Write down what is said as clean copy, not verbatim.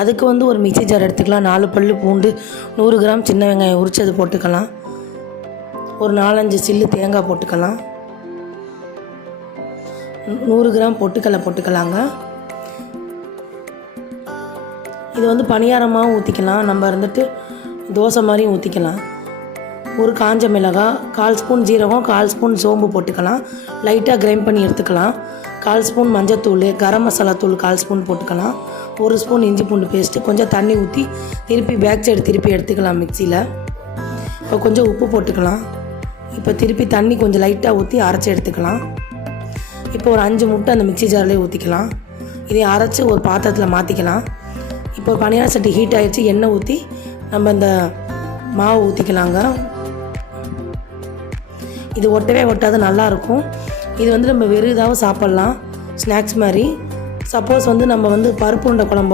அதுக்கு வந்து ஒரு மிக்ஸி ஜார் எடுத்துக்கலாம். 4 பல்லு பூண்டு, 100 கிராம் சின்ன வெங்காயம் உரிச்சது போட்டுக்கலாம். ஒரு 4-5 சில்லு தேங்காய் போட்டுக்கலாம். 100 கிராம் பொட்டுக்கடலை போட்டுக்கலாங்க. இது வந்து பணியாரமாகவும் ஊற்றிக்கலாம், நம்ம இருந்துட்டு தோசை மாதிரியும் ஊற்றிக்கலாம். ஒரு காஞ்ச மிளகாய், 1/4 ஸ்பூன் ஜீரகம், 1/4 ஸ்பூன் சோம்பு போட்டுக்கலாம். லைட்டாக கிரைண்ட் பண்ணி எடுத்துக்கலாம். 1/4 ஸ்பூன் மஞ்சத்தூள், கரம் மசாலா தூள் 1/4 ஸ்பூன் போட்டுக்கலாம். 1 ஸ்பூன் இஞ்சி பூண்டு பேஸ்ட்டு, கொஞ்சம் தண்ணி ஊற்றி திருப்பி பேக் சைடு திருப்பி எடுத்துக்கலாம் மிக்சியில். இப்போ கொஞ்சம் உப்பு போட்டுக்கலாம். இப்போ திருப்பி தண்ணி கொஞ்சம் லைட்டாக ஊற்றி அரைச்சி எடுத்துக்கலாம். இப்போ ஒரு 5 முட்டை அந்த மிக்ஸி ஜார்லேயே ஊற்றிக்கலாம். இதை அரைச்சி ஒரு பாத்திரத்தில் மாற்றிக்கலாம். இப்போ பணியார சட்டி ஹீட் ஆகிடுச்சு. எண்ணெய் ஊற்றி நம்ம இந்த மாவு ஊற்றிக்கலாங்க. இது ஒட்டவே ஒட்டாது, நல்லாயிருக்கும். இது வந்து நம்ம வெறும் இதாகவும் சாப்பிட்லாம், ஸ்நாக்ஸ் மாதிரி. சப்போஸ் வந்து நம்ம வந்து பருப்பு உருண்டை குழம்பு